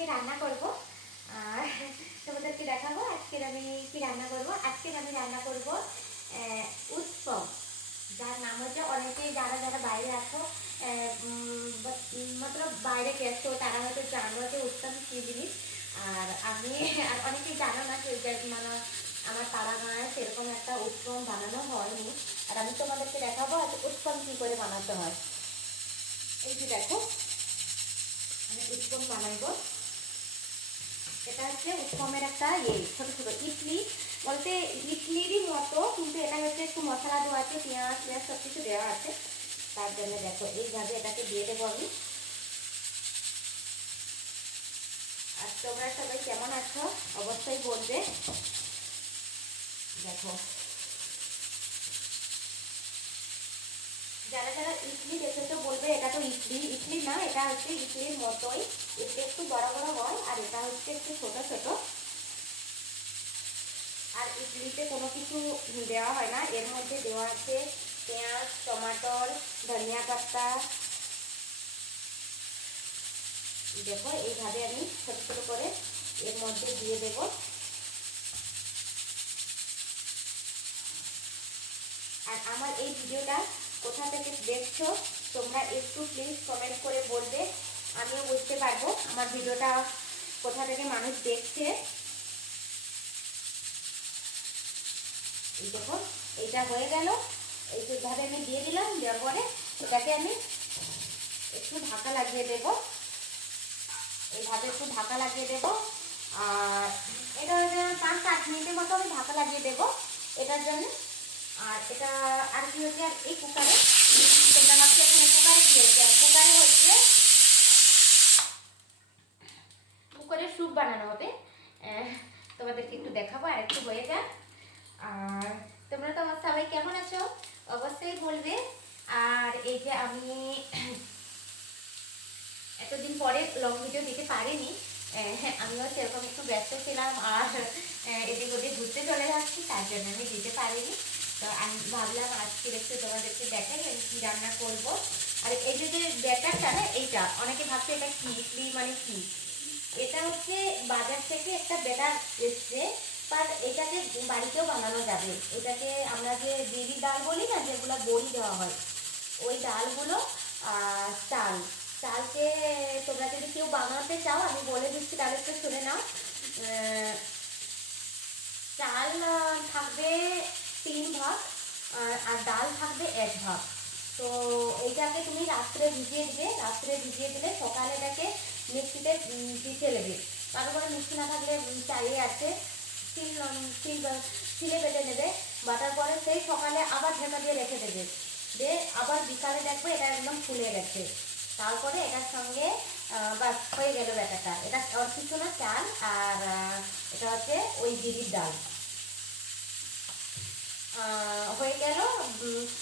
আজকে রান্না করব আর তোমাদেরকে দেখাবো আজকের আমি কি রান্না করব। আজকের আমি রান্না করব উৎসব, যার নাম হচ্ছে, অনেকেই যারা যারা বাইরে আছো মতলব বাইরে গেছো তারা হয়তো জানো যে উৎসব কি জিনিস। আর আমি আর অনেকেই জানো না যে মানে আমার পাড়াগাঁয়ে সেরকম একটা উৎসব বানানো হয়নি। আর আমি তোমাদেরকে দেখাবো উৎসব কি করে বানাতে হয়। এই যে দেখো আমি উৎপম বানাইব। এটা হচ্ছে উৎপমের একটা ছোট ছোট ইডলি, বলতে ইডলিরই মতো, কিন্তু এটা হচ্ছে একটু মশলা দেওয়া আছে, পেঁয়াজ পেঁয়াজ সব কিছু দেওয়া আছে। তার জন্য দেখো এইভাবে এটাকে দিয়ে দেবো আমি। আর তোমরা সবাই কেমন আছো অবশ্যই বলবে। দেখো যারা যারা ইডলি দেখেছো বলবে এটা তো ইডলি, ইডলি না, এটা হচ্ছে ইডলির মতোই, এটা একটু বড় বড় হয় আর এটা হচ্ছে একটু ছোট ছোট। আর ইডলিতে কোনো কিছু দেওয়া হয় না, এর মধ্যে দেওয়া আছে পেঁয়াজ, টমাটোর, ধনিয়া পাতা। দেখো এইভাবে আমি ছোট ছোট করে এর মধ্যে দিয়ে দেব। আর আমার এই ভিডিওটা কোথা থেকে দেখছো তোমরা একটু প্লিজ কমেন্ট করে বলবে, আমিও বুঝতে পারবো আমার ভিডিওটা কোথা থেকে মানুষ দেখছে। এই দেখো এইটা হয়ে গেল, এইভাবে আমি দিয়ে দিলাম। দেওয়ার পরে এটাকে আমি একটু ঢাকা লাগিয়ে দেব, এইভাবে একটু ঢাকা লাগিয়ে দেব। আর এটা 5-8 মিনিটের মতো আমি ঢাকা লাগিয়ে দেব এটার জন্য। আর এটা আর কি হচ্ছে, আর এই কুকারে তোমরা ভাবছি এখানে কুকারে কি হচ্ছে, কুকারে হচ্ছে কুকারে স্যুপ বানানো হবে। তোমাদেরকে একটু দেখাবো আর একটু হয়ে যাক। আর তোমরা তো আমার সবাই কেমন আছো অবশ্যই বলবে। আর এই যে আমি এতদিন পরে লং ভিডিও দিতে পারিনি, আমিও সেরকম একটু ব্যস্ত ছিলাম আর এদিক ওদিক ঘুরতে চলে যাচ্ছি, তার জন্য আমি দিতে পারিনি। তো আমি ভাবলাম আজকে একটু তোমাদেরকে দেখাই আমি কী রান্না করব। আর এই যে ব্যাটারটা না, এইটা অনেকে ভাবছে এটা কি ইডলি মানে কি, এটা হচ্ছে বাজার থেকে একটা ব্যাটার এসছে, বাট এটাকে বাড়িতেও বানানো যাবে। এটাকে আমরা যে বিউলির ডাল বলি না, যেগুলো বড়ি দেওয়া হয়, ওই ডালগুলো চাল চালকে তোমরা যদি কেউ বানাতে চাও আমি বলে দিচ্ছি, তাহলে একটু শুনে নাও। চাল থাকবে 3 ভাগ আর ডাল থাকবে 1 ভাগ। তো এইটাকে তুমি রাত্রে ভিজিয়ে দিবে, রাত্রে ভিজিয়ে দিলে সকালে এটাকে মিক্সিতে পিষে নেবে। তারপরে মিক্সি না থাকলে চাইয়ে আছে শিলে বেটে নেবে, বাটার পরে সেই সকালে আবার ঢাকা দিয়ে রেখে দেবে, দিয়ে আবার বিকালে দেখবে এটা একদম ফুলে গেছে। তারপরে এটার সঙ্গে বাস হয়ে গেল ব্যাটাটা। এটা আর কিছু না, চাল আর এটা হচ্ছে ওই বিউলির ডাল হয়ে গেল।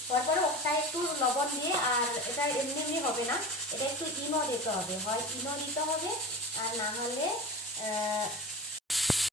তারপরে ওটা একটু লবণ দিয়ে, আর এটা এমনি এমনি হবে না, এটা একটু ইনো দিতে হবে, হয় ইনো দিতে হবে আর না হলে